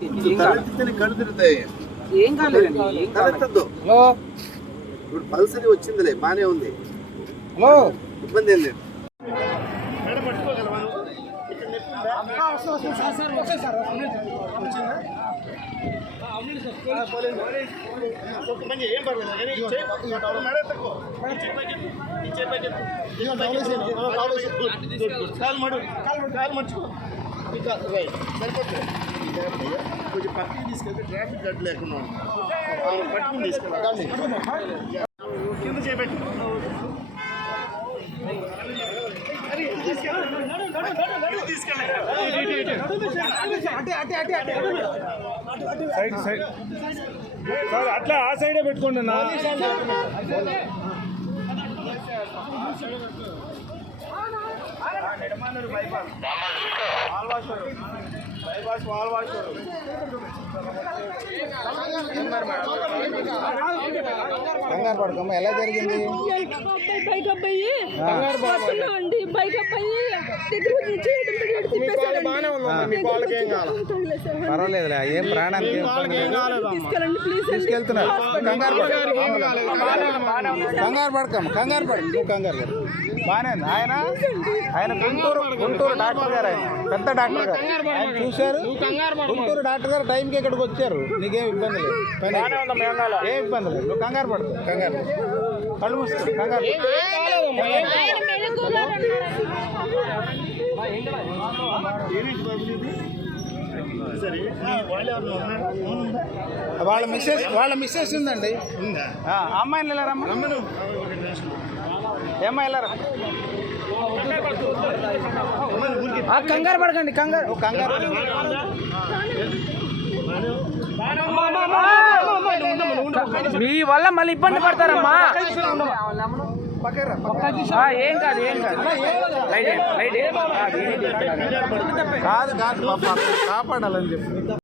కళ్ళు తిరుగుతాయి. ఏం కాలేదండి, ఏం తలెత్తద్దు. ఇప్పుడు పల్సరీ వచ్చిందిలే, బానే ఉంది. ఇబ్బంది ఏం లేదు. కొంచెం పక్కకి తీసుకెళ్తే ట్రాఫిక్ గడ్డ లేకుండా పట్టుకుని తీసుకెళ్ళాలి. కింద చేపెట్టి అట్లా ఆ సైడే పెట్టుకోండి అన్న. కంగారు పడకమ్మ, ఎలా జరిగింది? బైక్ అబ్బాయి అండి, బైక్ అబ్బాయి పర్వాలేదులే, ఏం ప్రాణానికి తీసుకెళ్ళండి ప్లీజ్. తీసుకెళ్తున్నారు. కంగారు పడకమ్మ, కంగారు పడక, నువ్వు కంగారు పడ. బాగానే ఉంది. ఆయన గుంటూరు డాక్టర్ గారు, ఆయన పెద్ద డాక్టర్ గారు. ఆయన చూశారు. గుంటూరు డాక్టర్ గారు టైంకి ఇక్కడికి వచ్చారు. నీకేం ఇబ్బంది లేదు, ఏం ఇబ్బంది లేదు. నువ్వు కంగారు పడదు, కంగారు కళ్ళు మూసుకో, కంగారు వాళ్ళ మిస్సెస్ ఉందండి. అమ్మాయిని వెళ్ళారమ్మా, ఏమ్మా వెళ్ళారా? కంగారు పడకండి, కంగారు మీ వల్ల మళ్ళీ ఇబ్బంది పడతారమ్మా. ఏం కాదు, ఏం కాదు. కాదు కాపాడాలని చెప్పి